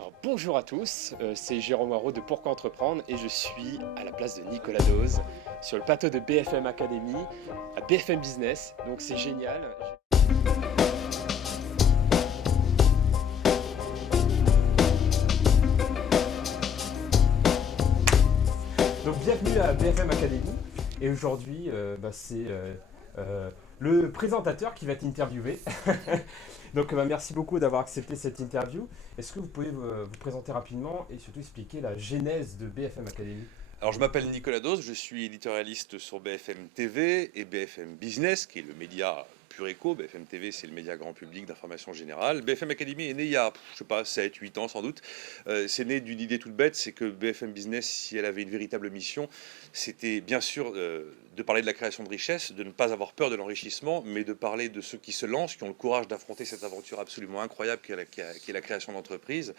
Alors, bonjour à tous, c'est Jérôme Haro de Pourquoi Entreprendre et je suis à la place de Nicolas Dose sur le plateau de BFM Academy à BFM Business, donc c'est génial. Donc bienvenue à BFM Academy et aujourd'hui c'est le présentateur qui va t'interviewer. Donc merci beaucoup d'avoir accepté cette interview. Est-ce que vous pouvez vous présenter rapidement et surtout expliquer la genèse de BFM Academy? Alors, je m'appelle Nicolas Dose, je suis éditorialiste sur BFM TV et BFM Business, qui est le média pur éco. BFM TV, c'est le média grand public d'information générale. BFM Academy est né il y a, je sais pas, 7, 8 ans sans doute. C'est né d'une idée toute bête, c'est que BFM Business, si elle avait une véritable mission, c'était bien sûr de parler de la création de richesse, de ne pas avoir peur de l'enrichissement, mais de parler de ceux qui se lancent, qui ont le courage d'affronter cette aventure absolument incroyable qui est la création d'entreprise.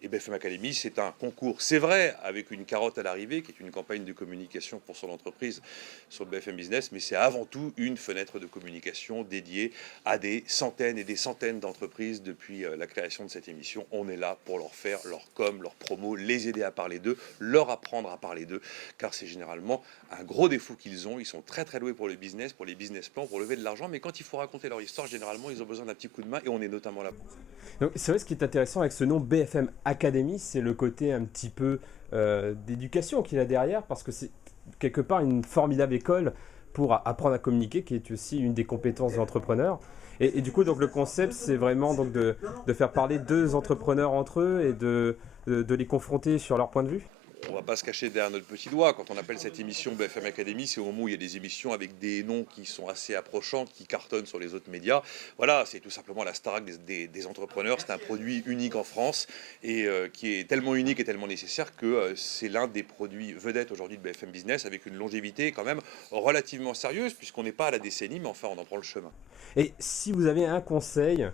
Et BFM Academy, c'est un concours, c'est vrai, avec une carotte à l'arrivée, qui est une campagne de communication pour son entreprise sur le BFM Business, mais c'est avant tout une fenêtre de communication dédiée à des centaines et des centaines d'entreprises depuis la création de cette émission. On est là pour leur faire leur com, leur promo, les aider à parler d'eux, leur apprendre à parler d'eux, car c'est généralement un gros défaut qu'ils ont. Ils sont très très doués pour le business, pour les business plans, pour lever de l'argent, mais quand il faut raconter leur histoire, généralement, ils ont besoin d'un petit coup de main et on est notamment là pour ça. Donc c'est vrai, ce qui est intéressant avec ce nom BFM Academy, c'est le côté un petit peu d'éducation qu'il a derrière, parce que c'est quelque part une formidable école pour apprendre à communiquer, qui est aussi une des compétences de l'entrepreneur. Et du coup, donc, le concept, c'est vraiment donc, de faire parler deux entrepreneurs entre eux et de les confronter sur leur point de vue. On va pas se cacher derrière notre petit doigt. Quand on appelle cette émission BFM Academy, c'est au moment où il y a des émissions avec des noms qui sont assez approchants, qui cartonnent sur les autres médias. Voilà, c'est tout simplement la Starac des entrepreneurs. C'est un produit unique en France et qui est tellement unique et tellement nécessaire que c'est l'un des produits vedettes aujourd'hui de BFM Business, avec une longévité quand même relativement sérieuse, puisqu'on n'est pas à la décennie, mais enfin on en prend le chemin. Et si vous avez un conseil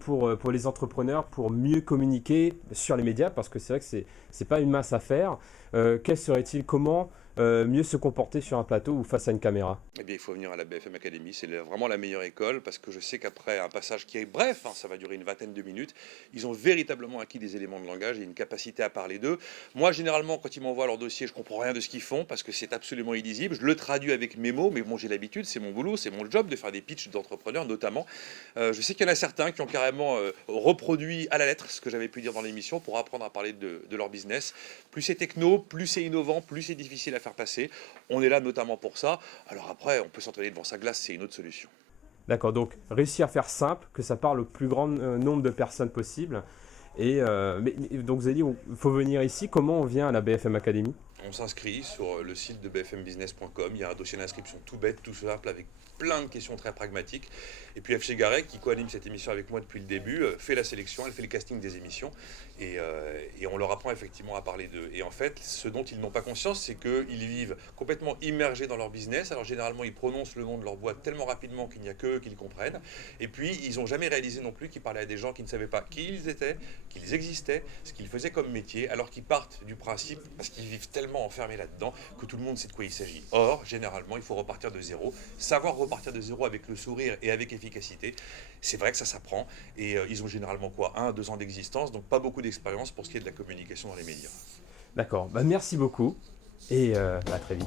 pour les entrepreneurs pour mieux communiquer sur les médias, parce que c'est vrai que c'est pas une mince affaire, quel serait-il? Comment mieux se comporter sur un plateau ou face à une caméra? Eh bien, il faut venir à la BFM Academy, c'est vraiment la meilleure école parce que je sais qu'après un passage qui est bref, hein, ça va durer une vingtaine de minutes, ils ont véritablement acquis des éléments de langage et une capacité à parler d'eux. Moi, généralement, quand ils m'envoient leur dossier, je comprends rien de ce qu'ils font parce que c'est absolument illisible. Je le traduis avec mes mots, mais bon, j'ai l'habitude, c'est mon boulot, c'est mon job de faire des pitchs d'entrepreneurs notamment. Je sais qu'il y en a certains qui ont carrément reproduit à la lettre ce que j'avais pu dire dans l'émission pour apprendre à parler de leur business. Plus c'est techno, plus c'est innovant, plus c'est difficile à faire passer. On est là notamment pour ça. Alors après, on peut s'entraîner devant sa glace, c'est une autre solution. D'accord, donc réussir à faire simple, que ça parle au plus grand nombre de personnes possible. Donc vous avez dit, il faut venir ici. Comment on vient à la BFM Academy? On s'inscrit sur le site de bfmbusiness.com. Il y a un dossier d'inscription tout bête, tout simple, avec plein de questions très pragmatiques. Et puis FG Garek, qui co-anime cette émission avec moi depuis le début, fait la sélection, elle fait le casting des émissions. Et on leur apprend effectivement à parler d'eux. Et en fait, ce dont ils n'ont pas conscience, c'est qu'ils vivent complètement immergés dans leur business. Alors généralement, ils prononcent le nom de leur boîte tellement rapidement qu'il n'y a qu'eux qui le comprennent. Et puis, ils n'ont jamais réalisé non plus qu'ils parlaient à des gens qui ne savaient pas qui ils étaient, qu'ils existaient, ce qu'ils faisaient comme métier, alors qu'ils partent du principe, parce qu'ils vivent tellement enfermés là-dedans, que tout le monde sait de quoi il s'agit. Or, généralement, il faut repartir de zéro. Savoir repartir de zéro avec le sourire et avec efficacité, c'est vrai que ça s'apprend. Et ils ont généralement quoi, 1, 2 ans d'existence, donc pas beaucoup d'expérience pour ce qui est de la communication dans les médias. D'accord, merci beaucoup et à très vite.